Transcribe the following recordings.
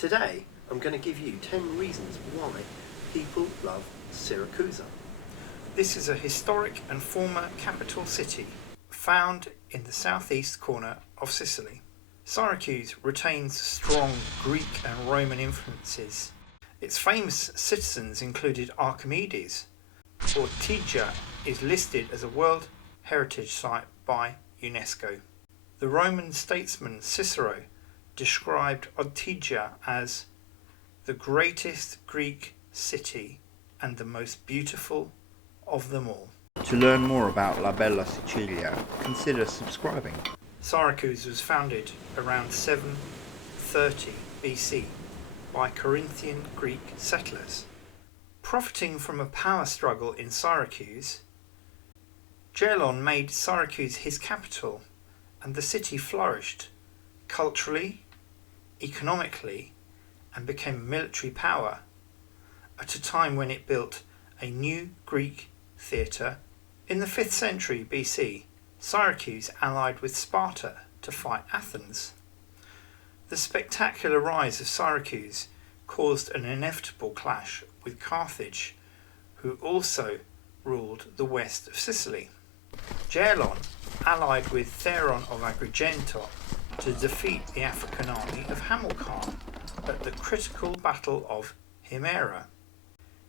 Today I'm going to give you 10 reasons why people love Siracusa. This is a historic and former capital city found in the southeast corner of Sicily. Syracuse retains strong Greek and Roman influences. Its famous citizens included Archimedes. Ortygia is listed as a World Heritage Site by UNESCO. The Roman statesman Cicero described Ortygia as the greatest Greek city and the most beautiful of them all. To learn more about La Bella Sicilia, consider subscribing. Syracuse was founded around 730 BC by Corinthian Greek settlers. Profiting from a power struggle in Syracuse, Gelon made Syracuse his capital, and the city flourished culturally, economically, and became a military power at a time when it built a new Greek theatre. In the 5th century BC, Syracuse allied with Sparta to fight Athens. The spectacular rise of Syracuse caused an inevitable clash with Carthage, who also ruled the west of Sicily. Gelon allied with Theron of Agrigento to defeat the African army of Hamilcar at the critical Battle of Himera.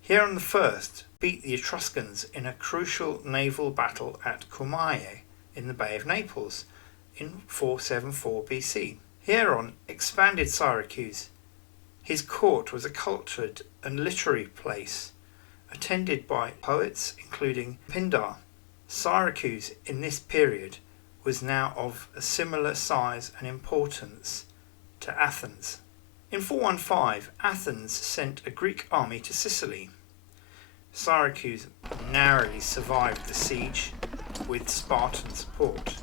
Hieron I beat the Etruscans in a crucial naval battle at Cumae in the Bay of Naples in 474 BC. Hieron expanded Syracuse. His court was a cultured and literary place, attended by poets including Pindar. Syracuse in this period was now of a similar size and importance to Athens. In 415, Athens sent a Greek army to Sicily. Syracuse narrowly survived the siege with Spartan support.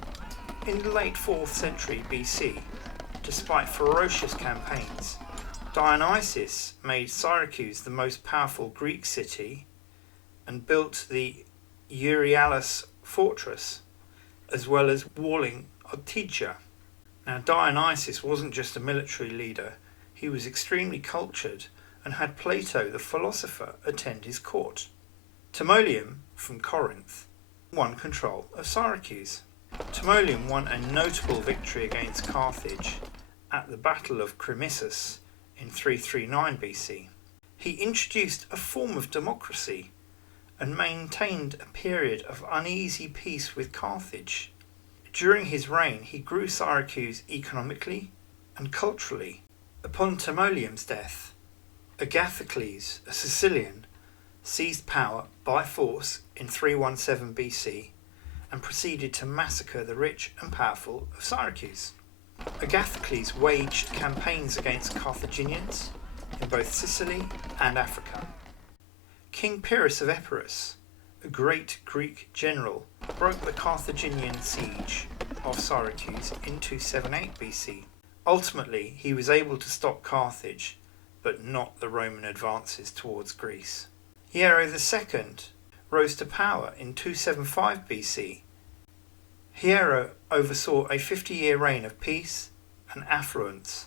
In the late 4th century BC, despite ferocious campaigns, Dionysius made Syracuse the most powerful Greek city and built the Euryalus fortress, as well as walling Ortygia. Now, Dionysius wasn't just a military leader, he was extremely cultured and had Plato the philosopher attend his court. Timoleon from Corinth won control of Syracuse. Timoleon won a notable victory against Carthage at the Battle of Crimisus in 339 BC. He introduced a form of democracy and maintained a period of uneasy peace with Carthage. During his reign, he grew Syracuse economically and culturally. Upon Timoleon's death, Agathocles, a Sicilian, seized power by force in 317 BC and proceeded to massacre the rich and powerful of Syracuse. Agathocles waged campaigns against Carthaginians in both Sicily and Africa. King Pyrrhus of Epirus, a great Greek general, broke the Carthaginian siege of Syracuse in 278 BC. Ultimately, he was able to stop Carthage, but not the Roman advances towards Greece. Hiero II rose to power in 275 BC. Hiero oversaw a 50-year reign of peace and affluence,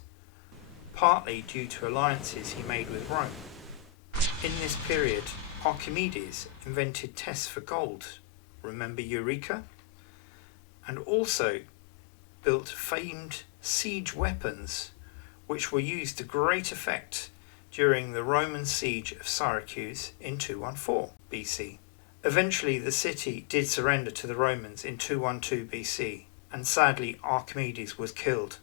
partly due to alliances he made with Rome. In this period, Archimedes invented tests for gold, remember Eureka? And also built famed siege weapons, which were used to great effect during the Roman siege of Syracuse in 214 BC. Eventually the city did surrender to the Romans in 212 BC, and sadly Archimedes was killed.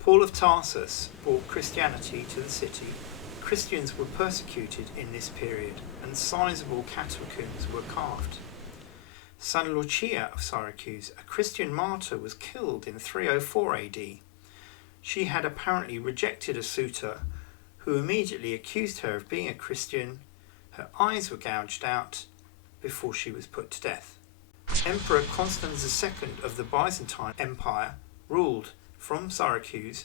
Paul of Tarsus brought Christianity to the city. Christians were persecuted in this period, and sizable catacombs were carved. San Lucia of Syracuse, a Christian martyr, was killed in 304 AD. She had apparently rejected a suitor who immediately accused her of being a Christian. Her eyes were gouged out before she was put to death. Emperor Constans II of the Byzantine Empire ruled from Syracuse.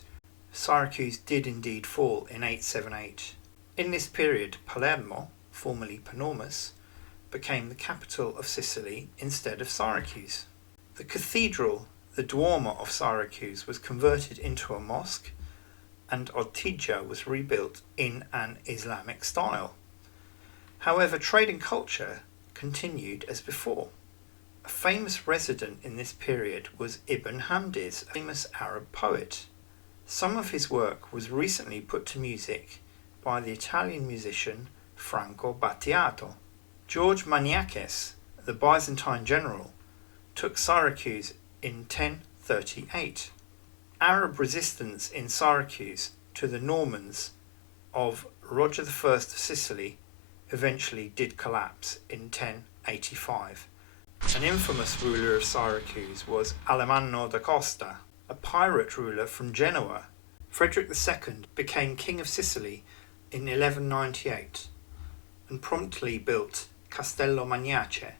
Syracuse did indeed fall in 878. In this period, Palermo, formerly Panormus, became the capital of Sicily instead of Syracuse. The cathedral, the Duomo of Syracuse, was converted into a mosque, and Ortigia was rebuilt in an Islamic style. However, trade and culture continued as before. A famous resident in this period was Ibn Hamdiz, a famous Arab poet. Some of his work was recently put to music by the Italian musician Franco Battiato. George Maniakes, the Byzantine general, took Syracuse in 1038. Arab resistance in Syracuse to the Normans of Roger I of Sicily eventually did collapse in 1085. An infamous ruler of Syracuse was Alemanno da Costa, a pirate ruler from Genoa. Frederick II became king of Sicily in 1198 and promptly built Castello Magnace,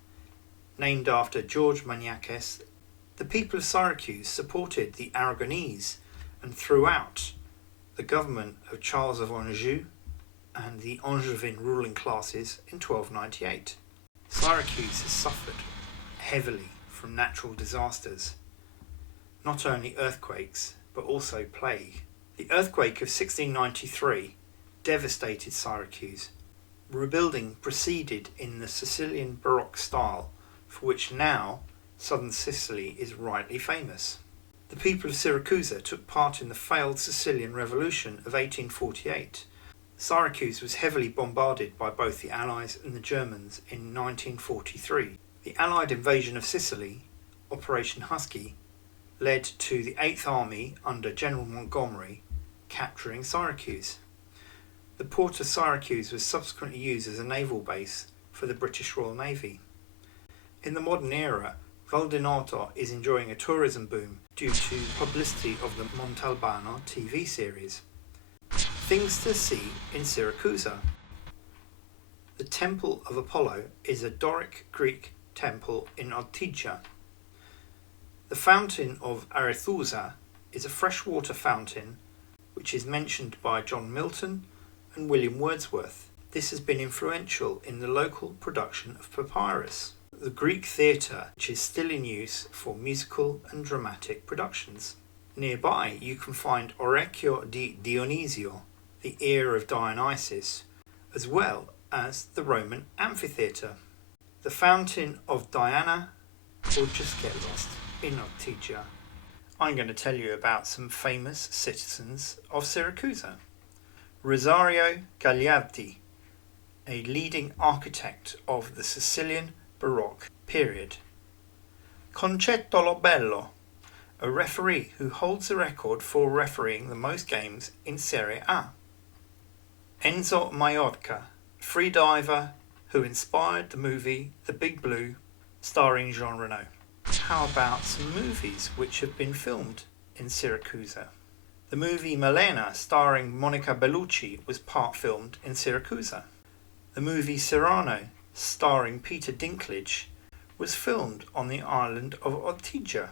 named after George Maniakes. The people of Syracuse supported the Aragonese and throughout the government of Charles of Anjou and the Angevin ruling classes in 1298. Syracuse has suffered heavily from natural disasters, not only earthquakes but also plague. The earthquake of 1693 devastated Syracuse. Rebuilding proceeded in the Sicilian Baroque style, for which now southern Sicily is rightly famous. The people of Syracuse took part in the failed Sicilian Revolution of 1848. Syracuse was heavily bombarded by both the Allies and the Germans in 1943. The Allied invasion of Sicily, Operation Husky, led to the 8th Army under General Montgomery capturing Syracuse. The port of Syracuse was subsequently used as a naval base for the British Royal Navy. In the modern era, Val di Noto is enjoying a tourism boom due to publicity of the Montalbano TV series. Things to see in Syracuse. The Temple of Apollo is a Doric Greek temple in Ortigia. The Fountain of Arethusa is a freshwater fountain which is mentioned by John Milton and William Wordsworth. This has been influential in the local production of papyrus. The Greek theatre, which is still in use for musical and dramatic productions. Nearby you can find Orecchio di Dionisio, the ear of Dionysus, as well as the Roman amphitheatre. The Fountain of Diana, or just get lost in Ortigia. I'm going to tell you about some famous citizens of Syracuse. Rosario Gagliardi, a leading architect of the Sicilian Baroque period. Concetto Lobello, a referee who holds the record for refereeing the most games in Serie A. Enzo Maiorca, free diver who inspired the movie The Big Blue, starring Jean Reno. How about some movies which have been filmed in Syracuse? The movie Malena, starring Monica Bellucci, was part filmed in Syracuse. The movie Cyrano, starring Peter Dinklage, was filmed on the island of Ortigia.